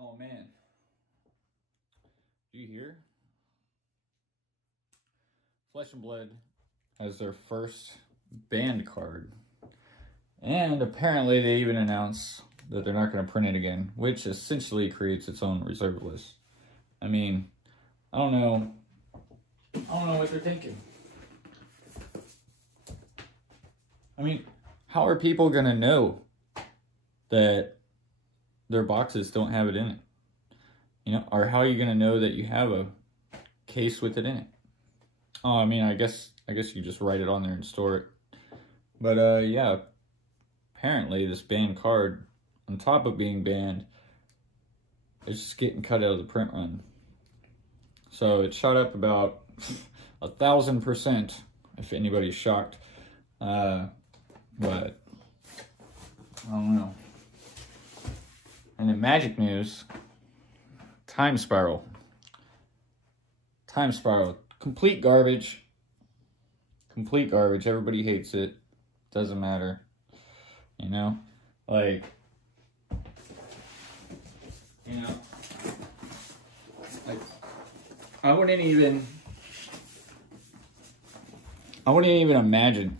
Oh man, do you hear? Flesh and Blood has their first band card. And apparently they even announced that they're not going to print it again, which essentially creates its own reserve list. I mean, I don't know what they're thinking. I mean, how are people going to know that their boxes don't have it in it? You know, or how are you going to know that you have a case with it in it? Oh, I mean, I guess you just write it on there and store it. But yeah, apparently this banned card, on top of being banned, is just getting cut out of the print run. So it shot up about 1,000%, if anybody's shocked. But I don't know. And in Magic news, Time Spiral. Time Spiral. Complete garbage. Complete garbage. Everybody hates it. Doesn't matter. You know? Like, you know, like, I wouldn't even imagine,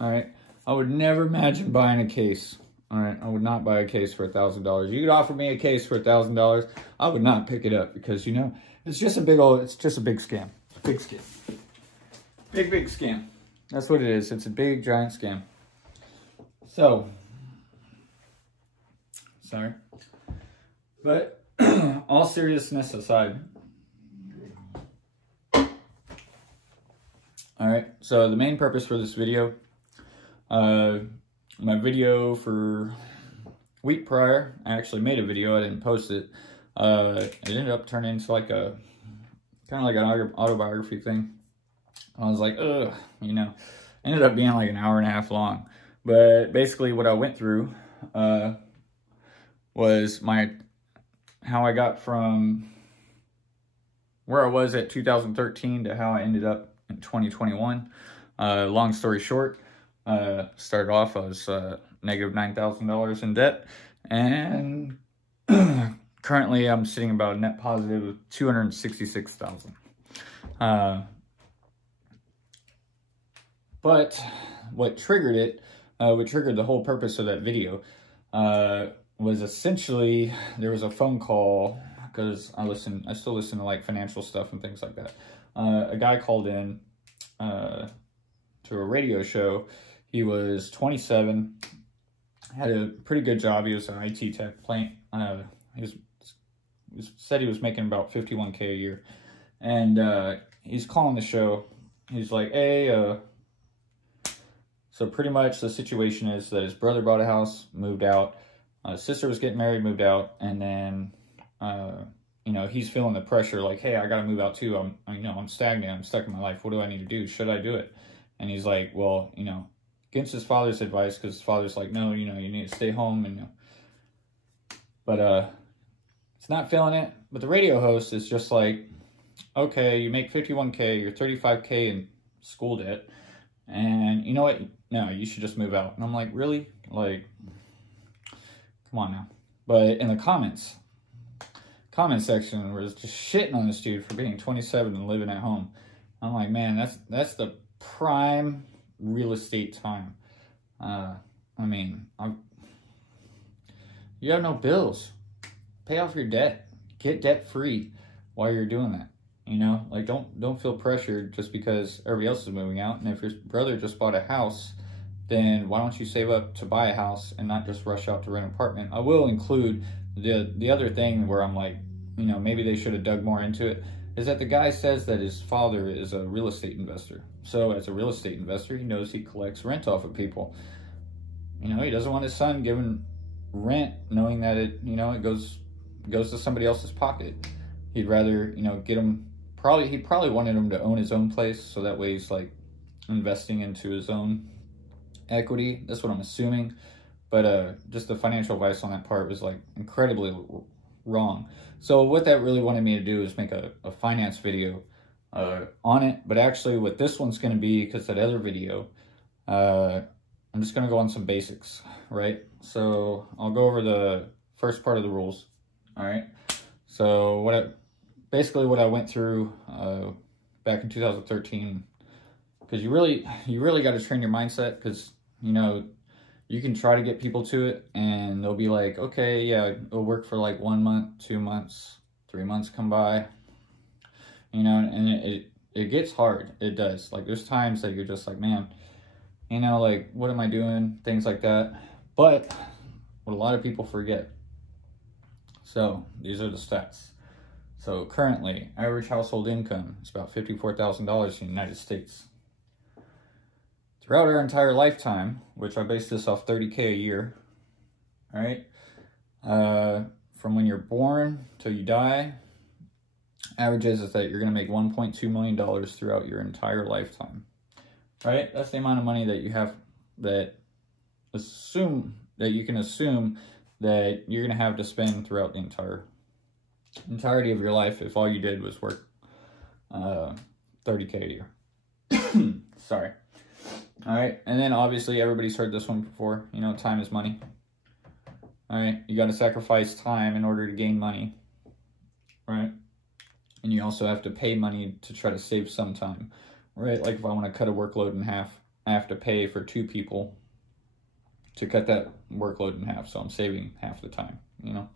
all right? I would never imagine buying a case, all right? I would not buy a case for $1,000. You could offer me a case for $1,000, I would not pick it up because, you know, it's just a big scam. Big scam. Big scam. That's what it is. It's a big, giant scam. So, sorry. But, all seriousness aside. Alright, so the main purpose for this video, my video for week prior, I actually made a video, I didn't post it. It ended up turning into like a, kind of like an autobiography thing. I was like, ugh, you know, ended up being like an hour and a half long. But basically what I went through was how I got from where I was at 2013 to how I ended up in 2021. Long story short, started off, I was negative $9,000 in debt, and currently I'm sitting about a net positive of $266,000. But what triggered it, what triggered the whole purpose of that video, was essentially, there was a phone call, because I still listen to like financial stuff and things like that. A guy called in to a radio show. He was 27, had a pretty good job. He was an IT tech plant. He said he was making about $51K a year. And he's calling the show. He's like, hey, so pretty much the situation is that his brother bought a house, moved out. His sister was getting married, moved out. And then, you know, he's feeling the pressure like, hey, I got to move out too. I'm stagnant. I'm stuck in my life. What do I need to do? Should I do it? And he's like, well, you know, against his father's advice, because his father's like, no, you know, you need to stay home. And, you know, but it's not feeling it. But the radio host is just like, okay, you make 51K, you're 35K in school debt. And you know what? No, you should just move out. And I'm like, really? Like, come on now. But in the comment section was just shitting on this dude for being 27 and living at home. I'm like, man, that's the prime real estate time. I mean, you have no bills. Pay off your debt. Get debt free while you're doing that. You know, like don't feel pressured just because everybody else is moving out. And if your brother just bought a house, then why don't you save up to buy a house and not just rush out to rent an apartment? I will include the other thing where I'm like, you know, maybe they should have dug more into it, is that the guy says that his father is a real estate investor. So as a real estate investor, he knows he collects rent off of people. You know, he doesn't want his son giving rent knowing that it, you know, it goes to somebody else's pocket. He'd rather, you know, get him, he probably wanted him to own his own place, so that way he's like investing into his own equity. That's what I'm assuming. But just the financial advice on that part was like incredibly wrong. So what that really wanted me to do is make a finance video on it. But actually what this one's going to be, because that other video, I'm just going to go on some basics, right? So I'll go over the first part of the rules. All right. So basically what I went through back in 2013, because you really got to train your mindset, because you know you can try to get people to it and they'll be like, okay, yeah, it'll work for like 1 month, 2 months, 3 months come by, you know, and it gets hard. It does. Like there's times that you're just like, man, you know, like what am I doing? Things like that. But what a lot of people forget. So these are the stats. So currently, average household income is about $54,000 in the United States. Throughout our entire lifetime, which I base this off 30K a year, all right? From when you're born till you die, averages is that you're gonna make $1.2 million throughout your entire lifetime, right? That's the amount of money that you have, that you can assume that you're gonna have to spend throughout the entirety of your life if all you did was work 30K a year. Sorry. All right, and then obviously everybody's heard this one before, you know, time is money. All right, you got to sacrifice time in order to gain money, right? And you also have to pay money to try to save some time, right? Like if I want to cut a workload in half, I have to pay for 2 people to cut that workload in half, so I'm saving half the time, you know?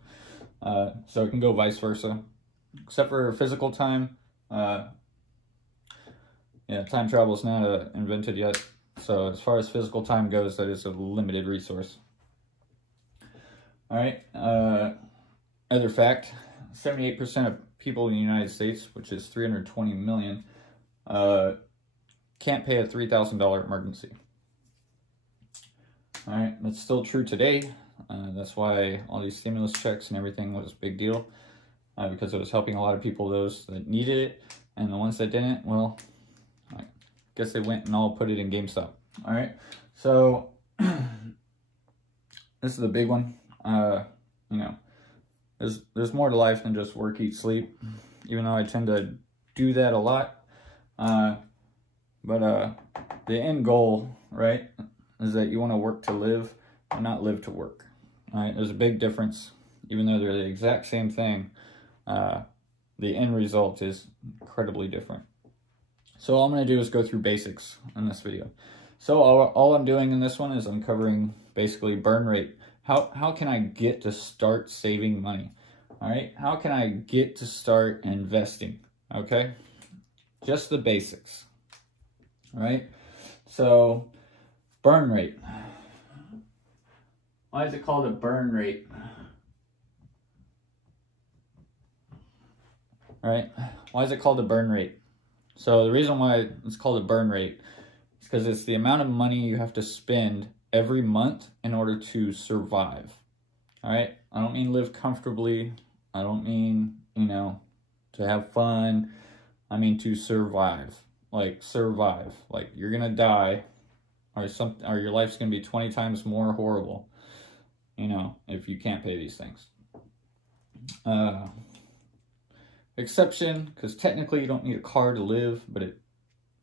So it can go vice versa, except for physical time. Yeah, time travel is not invented yet. So as far as physical time goes, that is a limited resource. All right. Other fact, 78% of people in the United States, which is 320 million, can't pay a $3,000 emergency. All right, that's still true today. That's why all these stimulus checks and everything was a big deal, because it was helping a lot of people, those that needed it, and the ones that didn't, well, I guess they went and all put it in GameStop. All right, so this is the big one. You know, there's more to life than just work, eat, sleep, even though I tend to do that a lot. But the end goal, right, is that you want to work to live and not live to work. All right, there's a big difference. Even though they're the exact same thing, the end result is incredibly different. So all I'm going to do is go through basics in this video. So all I'm doing in this one is I'm covering basically burn rate. How can I get to start saving money? All right, how can I get to start investing? Okay, just the basics. All right, so burn rate. Why is it called a burn rate? All right, why is it called a burn rate? So the reason why it's called a burn rate is because it's the amount of money you have to spend every month in order to survive. All right, I don't mean live comfortably. I don't mean, you know, to have fun. I mean to survive. Like survive. Like you're gonna die, or your life's gonna be 20 times more horrible, you know, if you can't pay these things. Exception, because technically you don't need a car to live, but it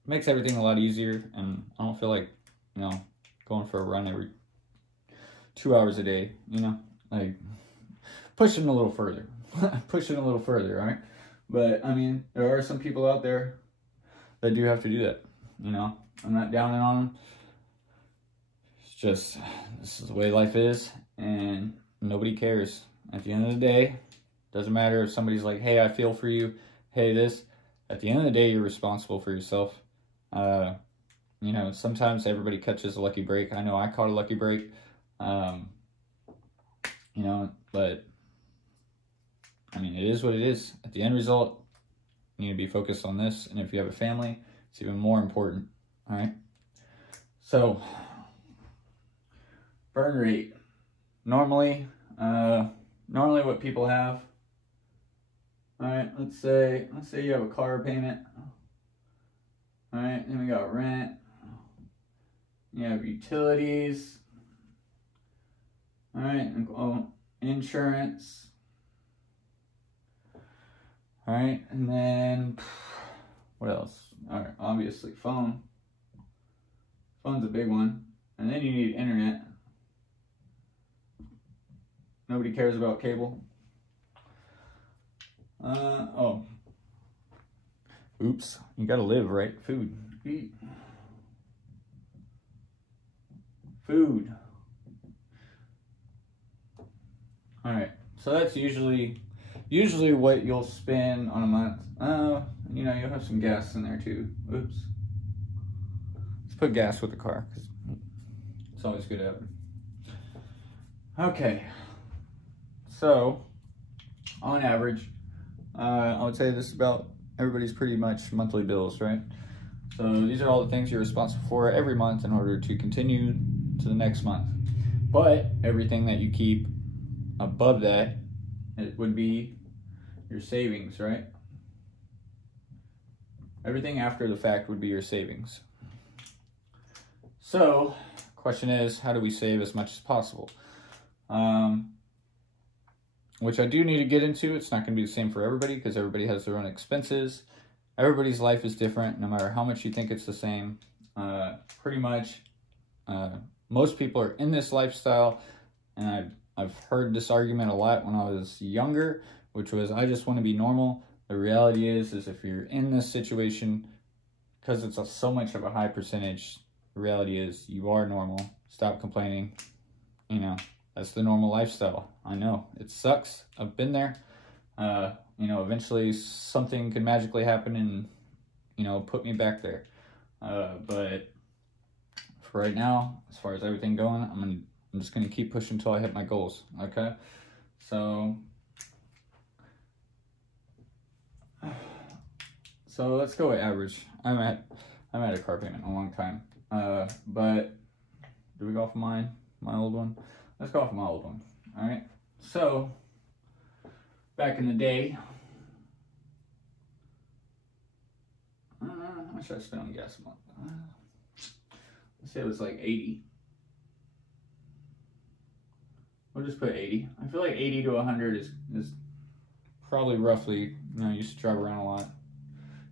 makes everything a lot easier, and I don't feel like, you know, going for a run every 2 hours a day, you know, like pushing a little further, pushing a little further, all right? But I mean, there are some people out there that do have to do that, you know. I'm not downing on them. It's just, this is the way life is, and nobody cares. At the end of the day, doesn't matter if somebody's like, hey, I feel for you, hey, this. At the end of the day, you're responsible for yourself. You know, sometimes everybody catches a lucky break. I know I caught a lucky break. You know, but I mean, it is what it is. At the end result, you need to be focused on this. And if you have a family, it's even more important. All right. So, burn rate. Normally what people have. All right. Let's say you have a car payment. All right. Then we got rent. You have utilities. All right. And insurance. All right. And then what else? All right. Obviously phone. Phone's a big one. And then you need internet. Nobody cares about cable. Oh. Oops. You gotta live, right? Food. Eat. Food. Alright. So that's usually what you'll spend on a month. You know, you'll have some gas in there too. Oops. Let's put gas with the car, because it's always good to have it. Okay. So, on average, I would say this is about everybody's pretty much monthly bills, right? So these are all the things you're responsible for every month in order to continue to the next month. But everything that you keep above that, it would be your savings, right? Everything after the fact would be your savings. So, question is, how do we save as much as possible? Which I do need to get into. It's not going to be the same for everybody, because everybody has their own expenses. Everybody's life is different, no matter how much you think it's the same. Pretty much, most people are in this lifestyle, and I've heard this argument a lot when I was younger, which was, I just want to be normal. The reality is if you're in this situation, because it's so much of a high percentage, the reality is you are normal. Stop complaining. You know, that's the normal lifestyle. I know, it sucks. I've been there. You know, eventually something could magically happen and, you know, put me back there. But for right now, as far as everything going, I'm just gonna keep pushing until I hit my goals. Okay, so let's go with average. I'm at a car payment in a long time. But do we go off of my old one? Let's go off of my old one. All right. So back in the day, how much did I spend on gas a month? Let's say it was like 80. We'll just put 80. I feel like 80 to 100 is probably roughly, you know, you used to drive around a lot.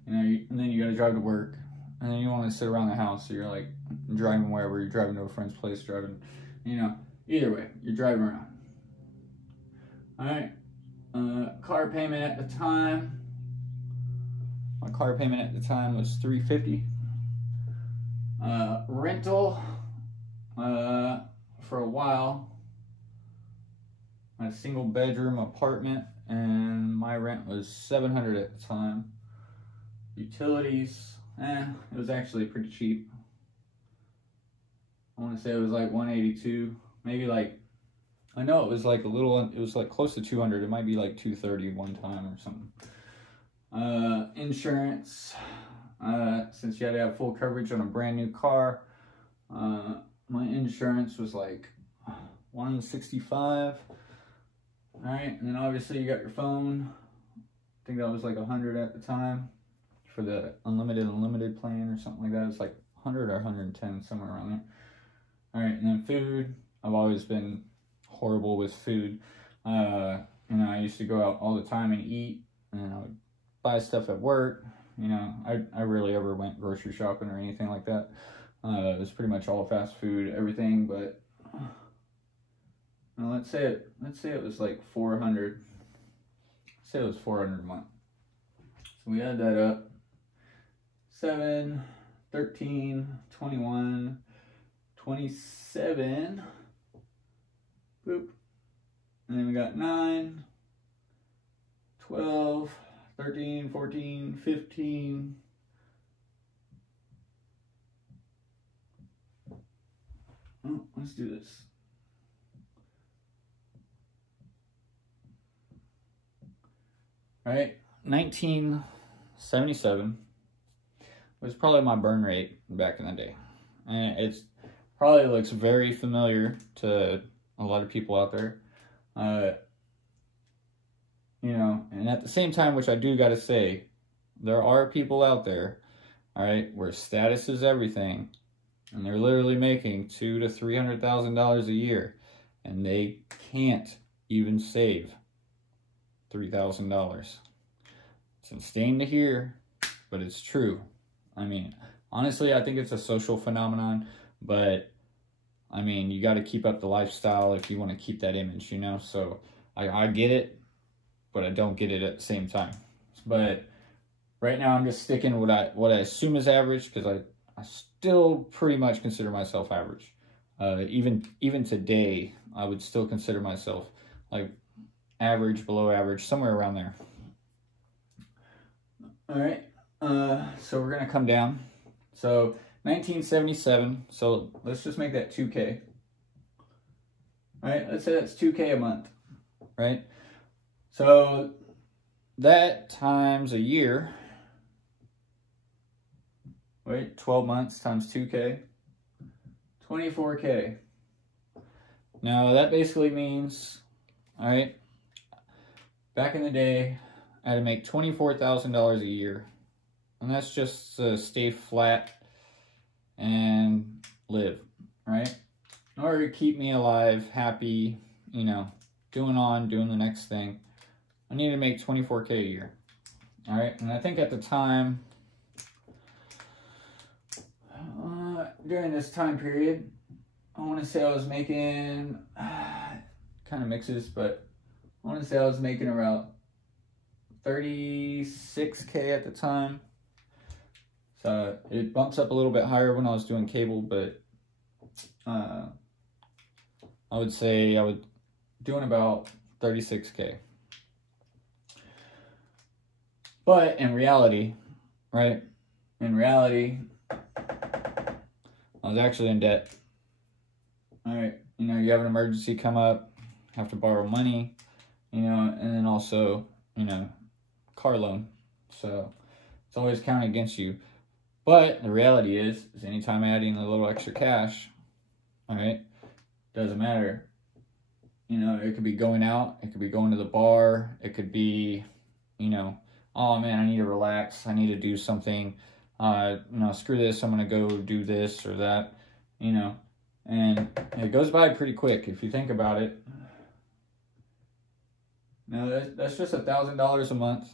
You know, and then you got to drive to work, and then you want to sit around the house, so you're like driving wherever, you're driving to a friend's place, driving, you know, either way, you're driving around. All right, car payment at the time, my car payment at the time was $350. Rental, for a while, I had a single bedroom apartment, and my rent was $700 at the time. Utilities, it was actually pretty cheap. I want to say it was like $182, maybe like, I know it was like a little, it was like close to $200. It might be like $230 one time or something. Insurance, since you had to have full coverage on a brand new car, my insurance was like $165. All right, and then obviously you got your phone. I think that was like $100 at the time. For the unlimited plan or something like that. It's like 100 or 110, somewhere around there. All right, and then food. I've always been horrible with food. You know, I used to go out all the time and eat, and I would buy stuff at work. You know, I rarely ever went grocery shopping or anything like that. It was pretty much all fast food, everything. But well, let's say it was like 400. Let's say it was 400 a month. So we add that up. 7, 13, 21, 27, boop, and then we got 9, 12, 13, 14, 15, oh, let's do this. All right, 1977 was probably my burn rate back in the day. And it's probably looks very familiar to a lot of people out there. You know, and at the same time, which I do got to say, there are people out there, all right, where status is everything, and they're literally making $200,000 to $300,000 a year, and they can't even save $3,000. It's insane to hear, but it's true. I mean, honestly, I think it's a social phenomenon, but I mean, you got to keep up the lifestyle if you want to keep that image, you know? So I get it, but I don't get it at the same time. But right now I'm just sticking with what I assume is average, because I still pretty much consider myself average. Even today, I would still consider myself like average, below average, somewhere around there. All right, so we're gonna come down. So 1977, so let's just make that 2K. All right, let's say that's 2K a month, right? So that times a year, right? 12 months times 2K, 24K. Now that basically means, all right, back in the day, I had to make $24,000 a year. And that's just to stay flat and live, right? In order to keep me alive, happy, you know, doing the next thing, I need to make 24K a year. All right, and I think at the time, during this time period, I want to say I was making, kind of mixes, but I want to say I was making around 36K at the time. So it bumps up a little bit higher when I was doing cable, but I would say I was doing about 36K. But in reality, right? In reality, I was actually in debt. All right, you know, you have an emergency come up, have to borrow money, you know, and then also, you know, car loan. So it's always counting against you. But the reality is anytime adding a little extra cash, all right, doesn't matter. You know, it could be going out, it could be going to the bar, it could be, you know, oh man, I need to relax, I need to do something, you know, screw this, I'm gonna go do this or that, you know, and it goes by pretty quick if you think about it. Now that's just $1,000 a month,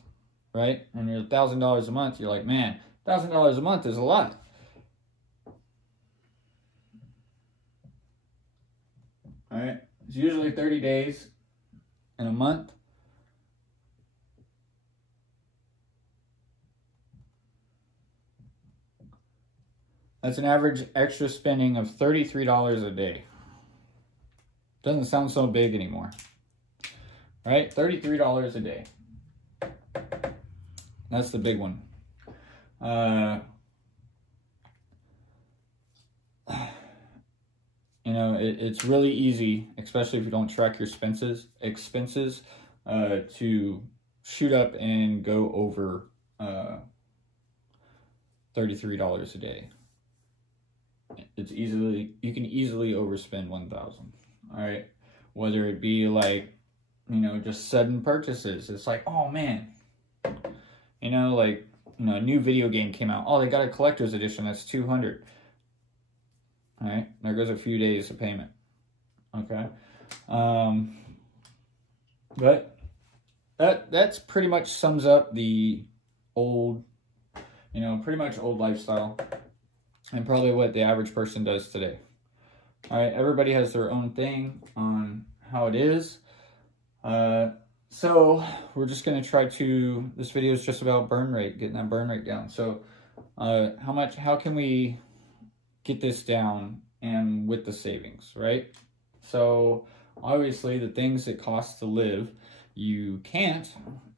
right? And you're $1,000 a month, you're like, man, $1,000 a month is a lot. All right, it's usually 30 days in a month. That's an average extra spending of $33 a day. Doesn't sound so big anymore. All right, $33 a day. That's the big one. You know, it's really easy, especially if you don't track your expenses, to shoot up and go over $33 a day. It's easily, you can easily overspend 1,000. All right, whether it be like, you know, just sudden purchases. It's like, oh man, you know, like, you know, a new video game came out. Oh, they got a collector's edition. That's $200. All right, there goes a few days of payment. Okay, but that's pretty much sums up the old, you know, pretty much old lifestyle, and probably what the average person does today. All right, everybody has their own thing on how it is. So we're just gonna try to, this video is just about burn rate, getting that burn rate down. So how can we get this down and with the savings, right? So obviously the things that cost to live, you can't,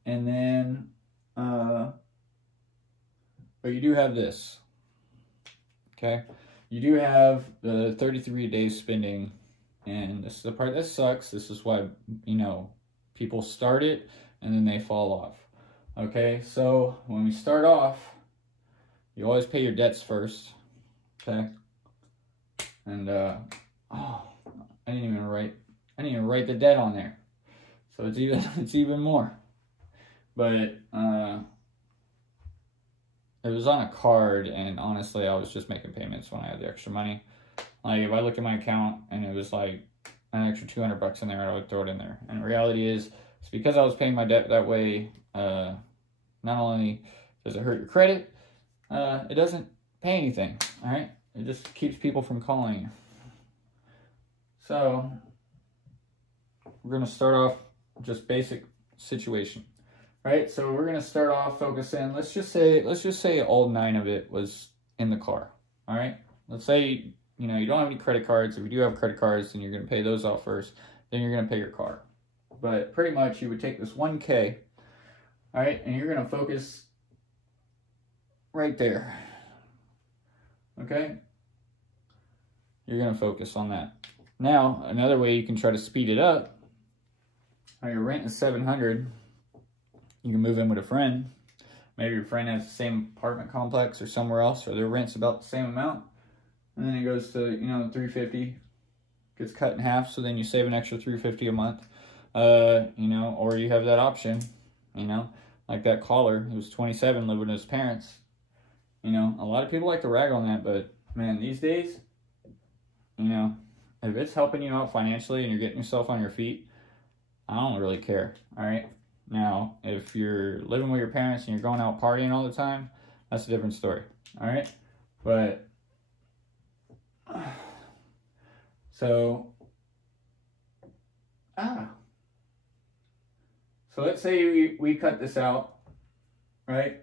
and then, but you do have this, okay? You do have the 33 days spending, and this is the part that sucks. This is why, you know, people start it and then they fall off. Okay, so when we start off, you always pay your debts first, okay? And oh, I didn't even write the debt on there, so it's even more. But it was on a card, and honestly, I was just making payments when I had the extra money. Like if I looked at my account and it was like an extra $200 in there, I would throw it in there. And the reality is, it's because I was paying my debt that way. Not only does it hurt your credit, it doesn't pay anything. All right, it just keeps people from calling you. So we're gonna start off just basic situation, right? So we're gonna start off focusing. Let's just say all 9 of it was in the car. All right. Let's say you don't have any credit cards. If you do have credit cards, then you're gonna pay those off first. Then you're gonna pay your car. But pretty much you would take this 1K, all right, and you're gonna focus right there. Okay. You're gonna focus on that. Now, another way you can try to speed it up, your rent is $700. You can move in with a friend. Maybe your friend has the same apartment complex or somewhere else, or their rent's about the same amount. And then it goes to, $350, gets cut in half, so then you save an extra $350 a month. Or you have that option, like that caller who was 27 living with his parents. A lot of people like to rag on that, but man, these days, if it's helping you out financially and you're getting yourself on your feet, I don't really care, all right? Now, if you're living with your parents and you're going out partying all the time, that's a different story, all right? But, so let's say we cut this out, right?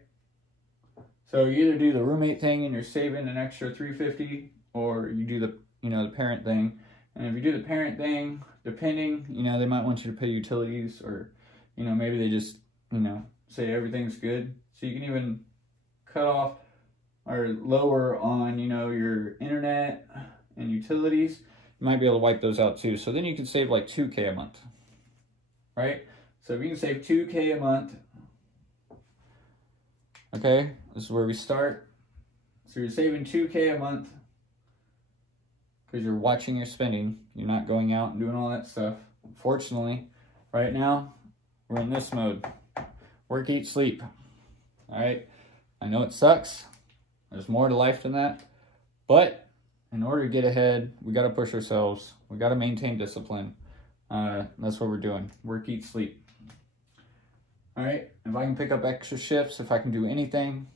So you either do the roommate thing and you're saving an extra $350, or you do the the parent thing. And if you do the parent thing, depending, they might want you to pay utilities, or maybe they just say everything's good. So you can even cut off or lower on your internet and utilities. You might be able to wipe those out too. So then you can save like 2K a month, right? So if you can save 2K a month, okay, this is where we start. So you're saving 2K a month because you're watching your spending. You're not going out and doing all that stuff. Unfortunately, right now, we're in this mode. Work, eat, sleep. All right? I know it sucks. There's more to life than that. But in order to get ahead, we got to push ourselves. We got to maintain discipline. That's what we're doing. Work, eat, sleep. All right? If I can pick up extra shifts, if I can do anything,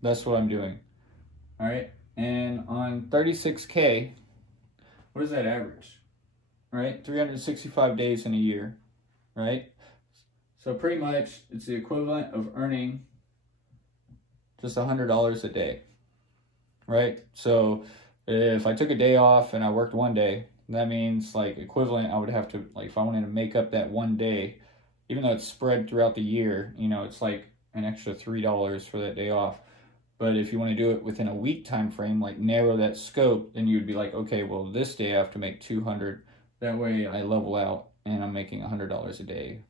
that's what I'm doing. All right? And on 36K, what is that average? Right? 365 days in a year, right? So pretty much it's the equivalent of earning just $100 a day, right? So if I took a day off and I worked one day, that means like equivalent, I would have to, like if I wanted to make up that one day, even though it's spread throughout the year, it's like an extra $3 for that day off. But if you want to do it within a week time frame, like narrow that scope, then you'd be like, okay, well, this day I have to make 200. That way I level out and I'm making $100 a day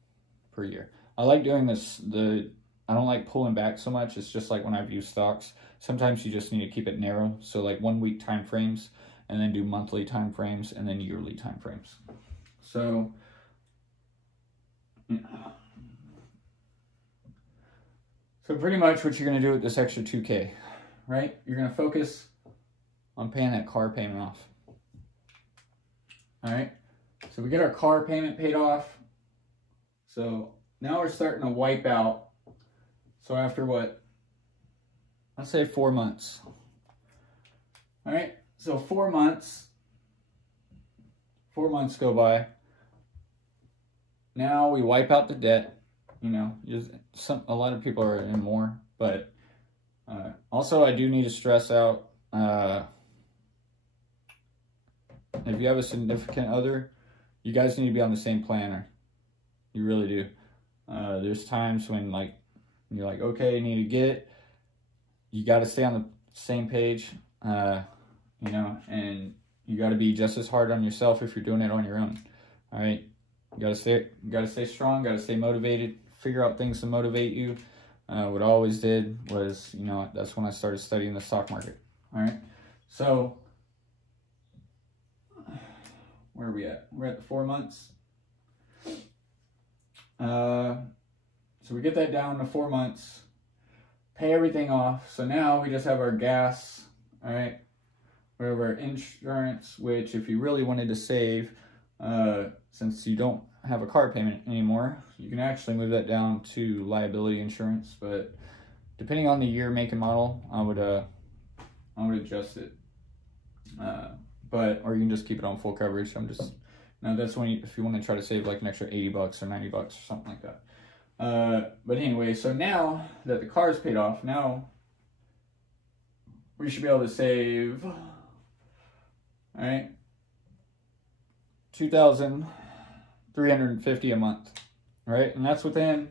per year. I like doing this. I don't like pulling back so much. It's just like when I view stocks. Sometimes you just need to keep it narrow. So like 1 week time frames, and then do monthly time frames, and then yearly time frames. So pretty much what you're going to do with this extra 2K, right? You're going to focus on paying that car payment off. All right? So we get our car payment paid off. So now we're starting to wipe out. So after what? Let's say 4 months. All right? So 4 months. 4 months go by. Now we wipe out the debt. A lot of people are in more, but also I do need to stress out, if you have a significant other, you guys need to be on the same plan. You really do. There's times when you're like, okay, I need to get it. You got to stay on the same page, and you got to be just as hard on yourself if you're doing it on your own. All right. You gotta stay strong, gotta stay motivated, figure out things to motivate you. What I always did was, that's when I started studying the stock market. All right. So where are we at? We're at the 4 months. So we get that down to 4 months, pay everything off. So now we just have our gas, all right? We have our insurance, which if you really wanted to save, since you don't have a car payment anymore, you can actually move that down to liability insurance. But depending on the year, make, and model, I would adjust it. Or you can just keep it on full coverage. Now that's when if you want to try to save like an extra $80 or $90 or something like that. But anyway, so now that the car is paid off, now we should be able to save, all right, $2,350 a month, right? And that's within,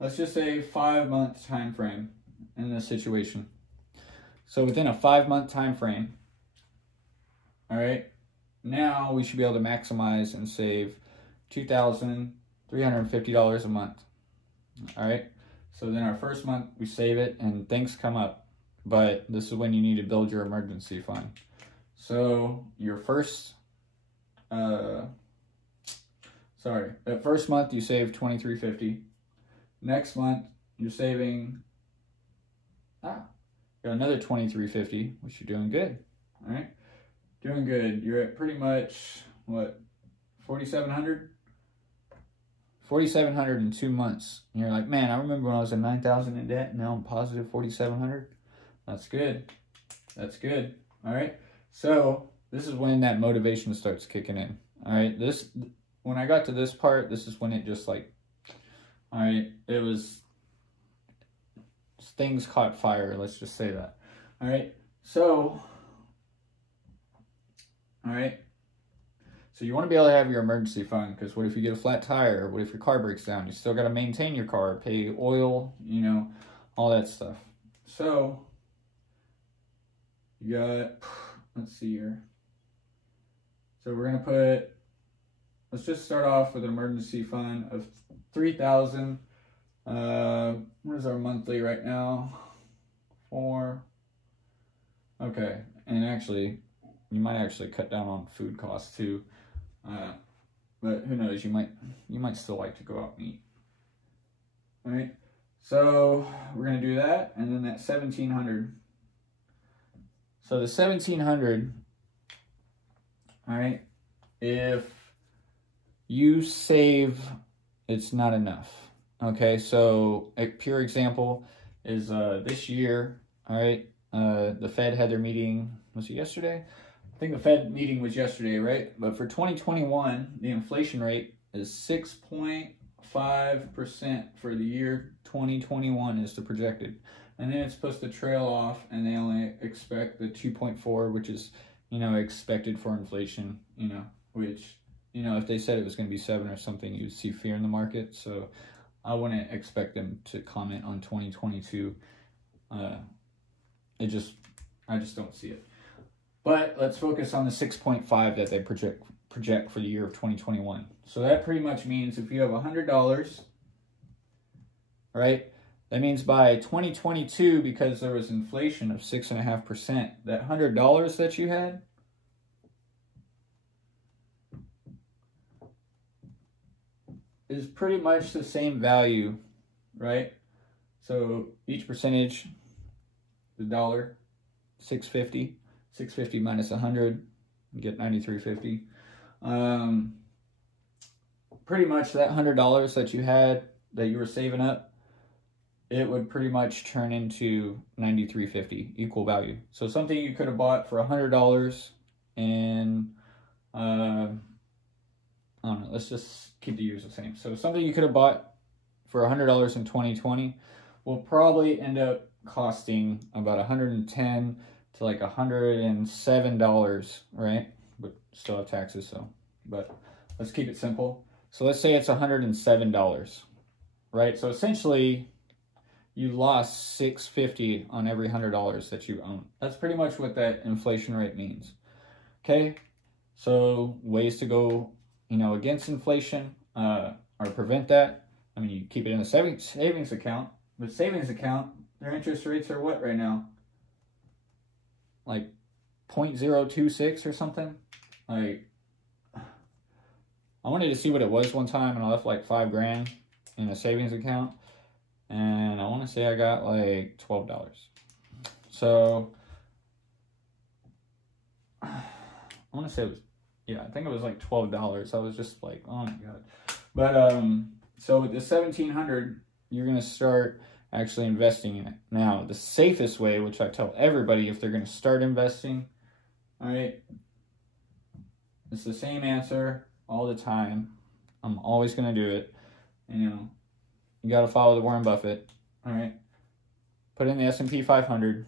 let's just say, 5-month time frame in this situation. So within a 5-month time frame, all right, now we should be able to maximize and save $2,350 a month. All right, so then our first month we save it and things come up, but this is when you need to build your emergency fund. So your first, that first month you save $2,350. Next month you're saving got another $2,350, which you're doing good. All right, doing good. You're at pretty much what, $4,700? $4,700 in 2 months. And you're like, man, I remember when I was at $9,000 in debt, and now I'm positive $4,700. That's good. That's good. All right. So this is when that motivation starts kicking in. All right. When I got to this part, this is when it just like, all right, it was, things caught fire. Let's just say that. All right. So, all right. So you want to be able to have your emergency fund, because what if you get a flat tire? What if your car breaks down? You still got to maintain your car, pay oil, you know, all that stuff. So you got, let's see here. So we're going to put, let's just start off with an emergency fund of $3,000. What is our monthly right now? 4. Okay. And actually, you might actually cut down on food costs too. But who knows, you might still like to go out and eat. All right, so we're gonna do that, and then that $1,700. So the $1,700, all right, if you save, it's not enough. Okay, so a pure example is this year, all right, the Fed had their meeting, was it yesterday? I think the Fed meeting was yesterday, right? But for 2021, the inflation rate is 6.5% for the year 2021 is the projected. And then it's supposed to trail off, and they only expect the 2.4, which is, you know, expected for inflation, you know, which, you know, if they said it was going to be 7 or something, you'd see fear in the market. So I wouldn't expect them to comment on 2022. I just don't see it. But let's focus on the 6.5 that they project for the year of 2021. So that pretty much means if you have $100, right? That means by 2022, because there was inflation of 6.5%, that $100 that you had is pretty much the same value, right? So each percentage, the dollar, $6.50. 650 minus 100, you get 93.50. Pretty much that $100 that you had, that you were saving up, it would pretty much turn into 93.50, equal value. So something you could have bought for $100 and I don't know, let's just keep the years the same. So something you could have bought for $100 in 2020 will probably end up costing about $110 to like $107, right? But still have taxes, so, but let's keep it simple. So let's say it's $107, right? So essentially you lost $6.50 on every $100 that you own. That's pretty much what that inflation rate means. Okay, so ways to go, you know, against inflation or prevent that. I mean, you keep it in a savings account, but savings account, their interest rates are what right now? Like 0.026 or something. Like, I wanted to see what it was one time, and I left like $5 in a savings account, and I want to say I got like $12. So I want to say it was, yeah, I think it was like $12. I was just like, oh my god. But so with the $1,700, you're gonna start actually investing in it. Now, the safest way, which I tell everybody if they're going to start investing, all right, it's the same answer all the time. I'm always going to do it. You know, you got to follow the Warren Buffett. All right. Put in the S&P 500.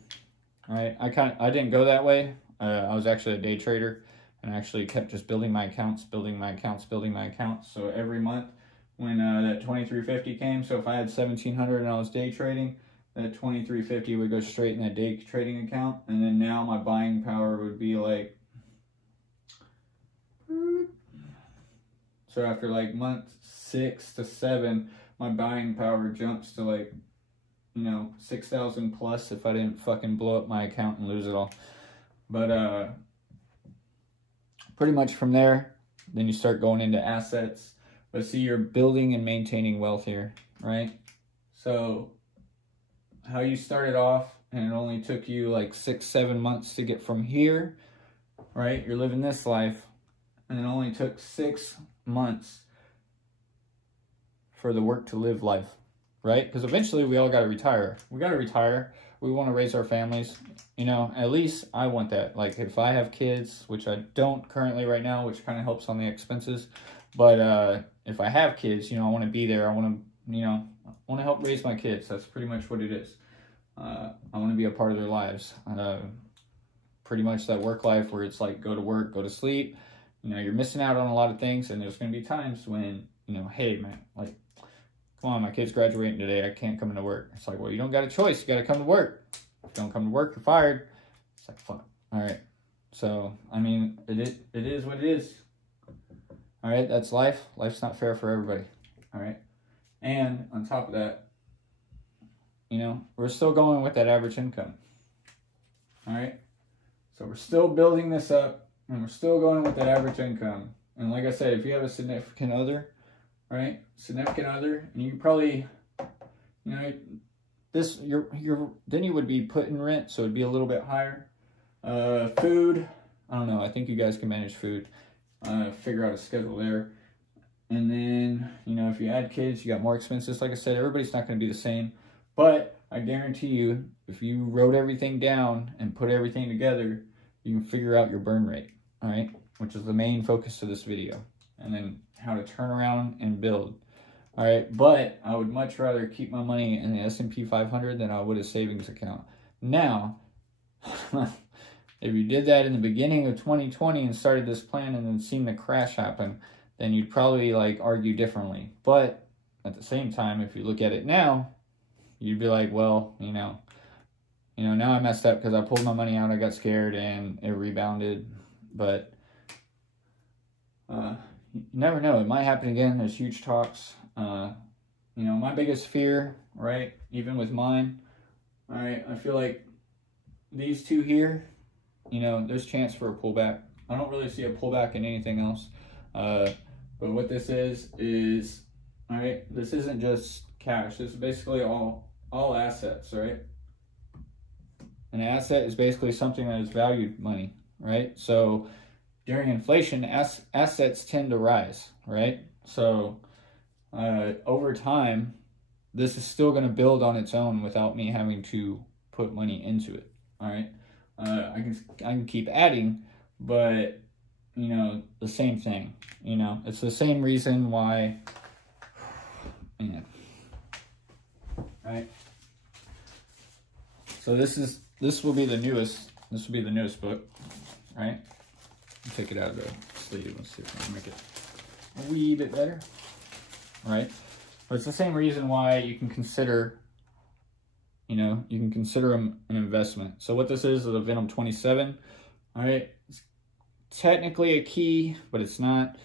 All right. I didn't go that way. I was actually a day trader and actually kept just building my accounts. So every month when that 2350 came, so if I had 1700 and I was day trading, that 2350 would go straight in that day trading account. And then now my buying power would be like, so after like month 6 to 7, my buying power jumps to like, you know, 6,000 plus if I didn't fucking blow up my account and lose it all. But pretty much from there, then you start going into assets. But see, you're building and maintaining wealth here, right? So how you started off, and it only took you like 6-7 months to get from here, right? You're living this life, and it only took 6 months for the work to live life, right? Because eventually we all got to retire. We got to retire. We want to raise our families. You know, at least I want that. Like if I have kids, which I don't currently right now, which kind of helps on the expenses. But if I have kids, you know, I want to be there. I want to, you know, I want to help raise my kids. That's pretty much what it is. I want to be a part of their lives. Pretty much that work life where it's like go to work, go to sleep. You know, you're missing out on a lot of things, and there's going to be times when, you know, hey, man, like, come on, my kid's graduating today. I can't come into work. It's like, well, you don't got a choice. You got to come to work. If you don't come to work, you're fired. It's like, fuck. All right. So, I mean, it is what it is. All right, that's life. Life's not fair for everybody. All right. And on top of that, you know, we're still going with that average income. All right. So we're still building this up, and we're still going with that average income. And like I said, if you have a significant other, right? Significant other, and you probably, you know, this, then you would be putting rent, so it'd be a little bit higher. Food, I don't know. I think you guys can manage food. Figure out a schedule there. And then, you know, if you add kids, you got more expenses. Like I said, everybody's not going to be the same. But I guarantee you, if you wrote everything down and put everything together, you can figure out your burn rate, all right? Which is the main focus of this video. And then how to turn around and build. All right, but I would much rather keep my money in the S&P 500 than I would a savings account. Now, if you did that in the beginning of 2020 and started this plan and then seen the crash happen, then you'd probably like argue differently. But at the same time, if you look at it now, you'd be like, well, you know, now I messed up because I pulled my money out, I got scared, and it rebounded. But you never know. It might happen again. There's huge talks. You know, my biggest fear, right, even with mine, all right, I feel like these two here, you know, there's chance for a pullback. I don't really see a pullback in anything else. But what this is, all right, this isn't just cash. This is basically all assets, right? An asset is basically something that is valued money, right? So during inflation, assets tend to rise, right? So over time, this is still going to build on its own without me having to put money into it, all right? I can keep adding, but, you know, the same thing, you know? It's the same reason why, man, right? So this will be the newest book, right? Take it out of the sleeve. Let's see if I can make it a wee bit better. All right? But it's the same reason why you can consider, you know, you can consider them an investment. So what this is a Venom 27. All right? It's technically a key, but it's not.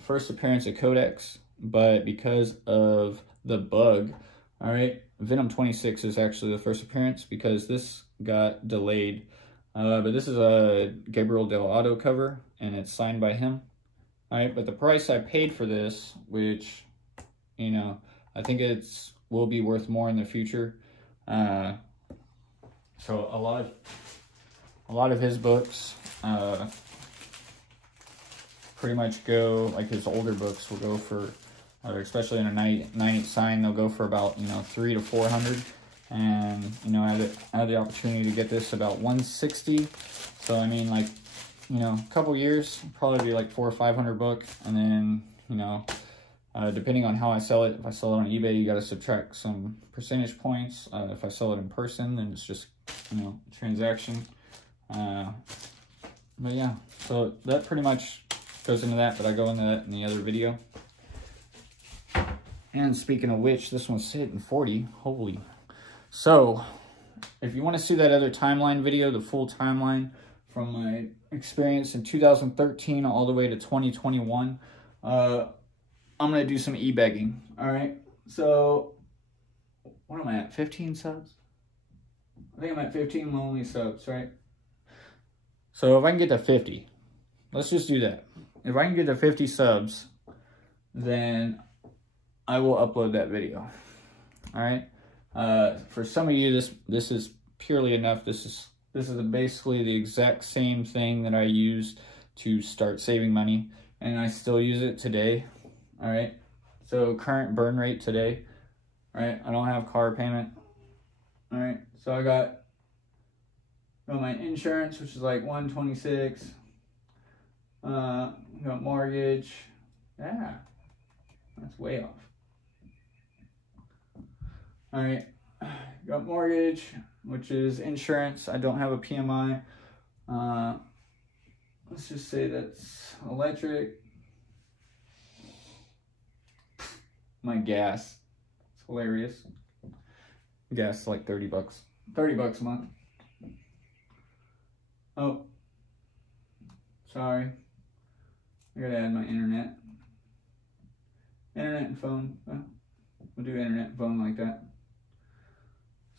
First appearance of Codex, but because of the bug, all right, Venom 26 is actually the first appearance because this got delayed. But this is a Gabriel Del Auto cover, and it's signed by him. All right, but the price I paid for this, which, you know, I think will be worth more in the future. So a lot of his books pretty much go, like his older books will go for, especially in a 98 sign, they'll go for about, you know, $300 to $400. And, you know, I had the opportunity to get this about $160. So, I mean, like, you know, a couple years, probably be like $400 or $500 book. And then, you know, Depending on how I sell it. If I sell it on eBay, you got to subtract some percentage points. If I sell it in person, then it's just, you know, transaction. But yeah, so that pretty much goes into that, but I go into that in the other video. And speaking of which, this one's hitting 40. Holy. So, if you want to see that other timeline video, the full timeline from my experience in 2013 all the way to 2021, I'm going to do some ebegging. All right. So, what am I at? 15 subs? I think I'm at 15 lonely subs, right? So, if I can get to 50, let's just do that. If I can get to 50 subs, then I will upload that video. All right. For some of you, this is purely enough. This is basically the exact same thing that I used to start saving money, and I still use it today. All right. So current burn rate today. All right. I don't have car payment. All right. So I got my insurance, which is like $126. Got mortgage. Yeah, that's way off. All right, got mortgage, which is insurance. I don't have a PMI. Let's just say that's electric. My gas, it's hilarious. Gas is like 30 bucks. 30 bucks a month. Oh, sorry. I gotta add my internet. Internet and phone. We'll do internet and phone like that.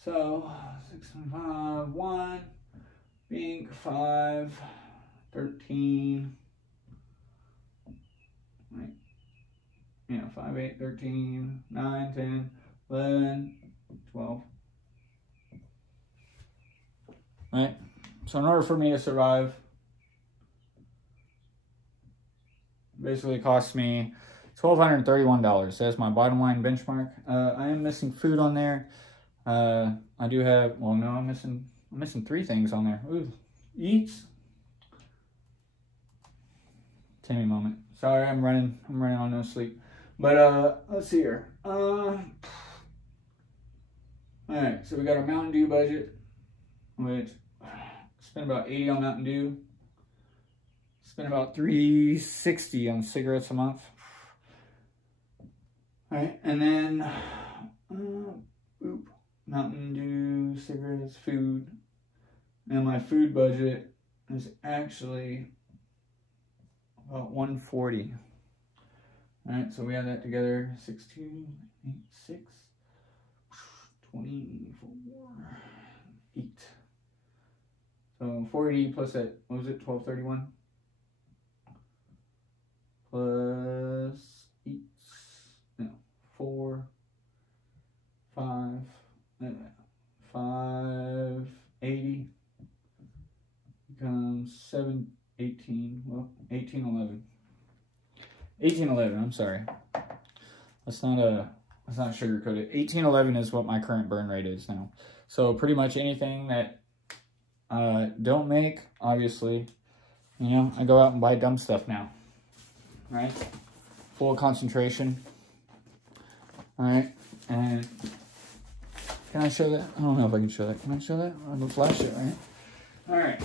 So, 6.5, 1, being 5, 13, right, yeah, 5, 8, 13, 9, 10, 11, 12. Right, so in order for me to survive, basically it costs me $1,231. That's my bottom line benchmark. I am missing food on there. I do have, well, no, I'm missing 3 things on there. Ooh, eats. Take me a moment. Sorry, I'm running on no sleep. But let's see here. All right, so we got our Mountain Dew budget, which spend about 80 on Mountain Dew. Spend about $360 on cigarettes a month. All right, and then Mountain Dew, cigarettes, food. And my food budget is actually about $140. All right, so we add that together. 16, 8, 6, 24, 8. So 480 plus that, what was it, 1231? Plus 8, no, 4, 5, 580 becomes 718. Well, 1811. 1811. I'm sorry. That's not sugar-coated. 1811 is what my current burn rate is now. So pretty much anything that don't make, obviously, you know, I go out and buy dumb stuff now. Right? Full concentration. All right, and can I show that? I don't know if I can show that. Can I show that? I'm gonna flash it, right? All right.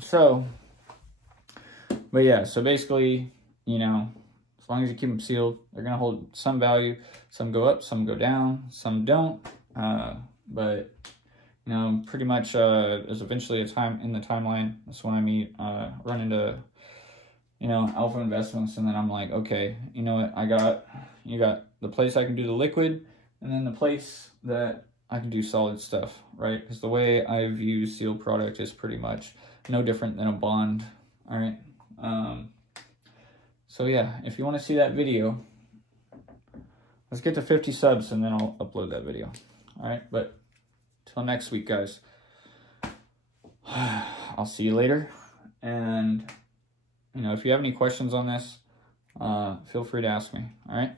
So, but yeah, so basically, you know, as long as you keep them sealed, they're gonna hold some value. Some go up, some go down, some don't. But you know, pretty much there's eventually a time in the timeline. That's when I run into, you know, alpha investments, and then I'm like, okay, you know what? You got the place I can do the liquid, and then the place that I can do solid stuff, right? Because the way I view sealed product is pretty much no different than a bond, all right? So yeah, if you want to see that video, let's get to 50 subs, and then I'll upload that video, all right? But till next week, guys, I'll see you later, and you know, if you have any questions on this, feel free to ask me, all right?